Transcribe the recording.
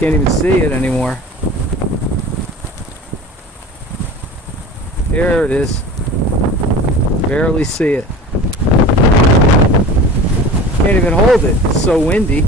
Can't even see it anymore. There it is. Barely see it. Can't even hold it. It's so windy.